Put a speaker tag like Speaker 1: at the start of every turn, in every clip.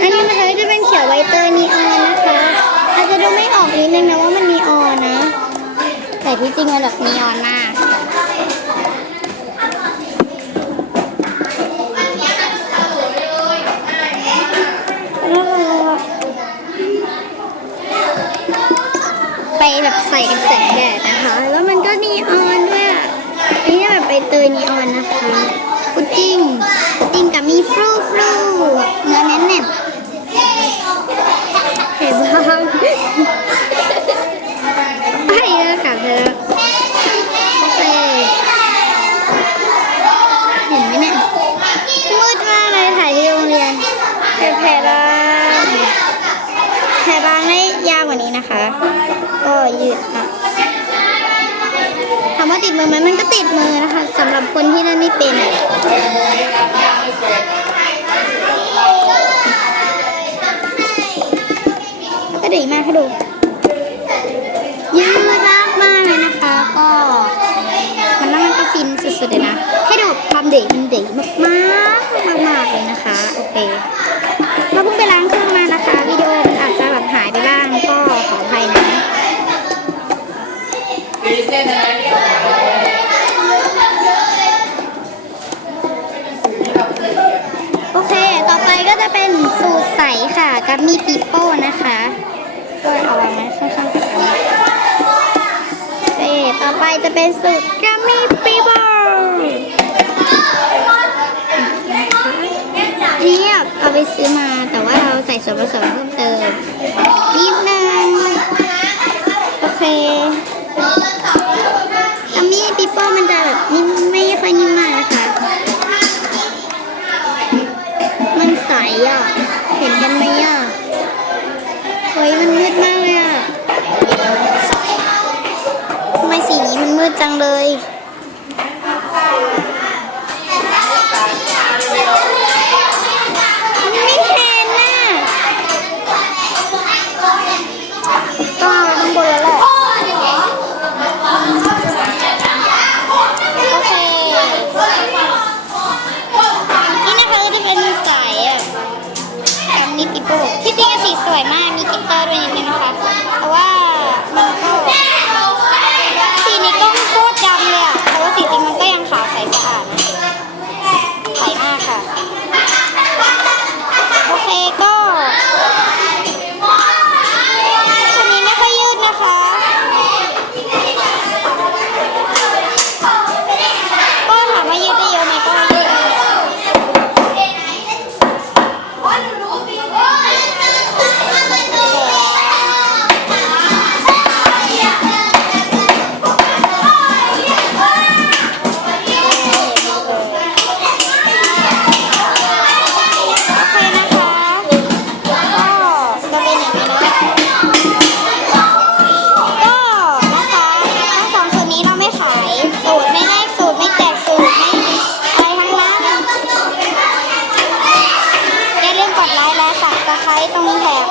Speaker 1: อันนี้นะคะจะเป็นเขียวไวเตอร์นีออนนะคะ อาจจะดูไม่ออกนิดนึงนะว่ามันนีออนนะ แต่ที่จริงมันแบบนีออนมากไปแบบใส่แสงแดดนะคะ แล้วมันก็นีออนด้วยอะอันนี้แบบใบเตยนีออนนะคะ ฟรูฟรูเนื้อแน่นๆเห็นบ้างไปแล้วค่ะไปแล้วโอเคเห็นไหมเนี่ยมืดมากเลยถ่ายที่โรงเรียนแผ่แผ่บ้างแผ่บ้างได้ยาวกว่านี้นะคะ ก็ยืดค่ะ ว่าติดมือไหมมันก็ติดมือนะคะสำหรับคนที่เล่นไม่เป็นอะก็ดีมากให้ดูยืดมากมากเลยนะคะ ก็มันน่ามันก็ฟินสุดๆเลยนะ ให้ดูความเด็กมันเด็กมากๆมากๆเลยนะคะ โอเค กับมีปิโป้นะคะก็เอาวางไว้ข้างๆกันโอเคต่อไปจะเป็นสูตรกัมมี่ปีโป้นี่แบบเอาไปซื้อมาแต่ว่าเราใส่ส่วนผสมเพิ่มเติม จังเลย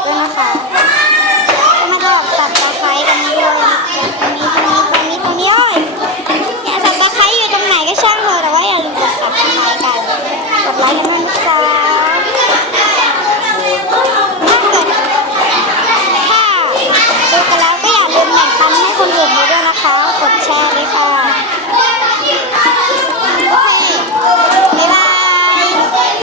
Speaker 1: ด้วยนะคะแล้วมันก็บอกสัดตะไคร้กันนี้ด้วยตรงนี้ตรงนี้ตรงนี้ตรงนี้ย่อยเนี่ยสัดตะไคร้อยู่ตรงไหนก็ช่างเถอะแต่ว่าอย่าลืมตัดตะไคร้กันกดไลค์กันนะคะถ้าเกิดถ้าดูกันแล้วก็อย่าลืมแบ่งปันให้คนอื่นดูด้วยนะคะ กดแชร์ด้วยค่ะ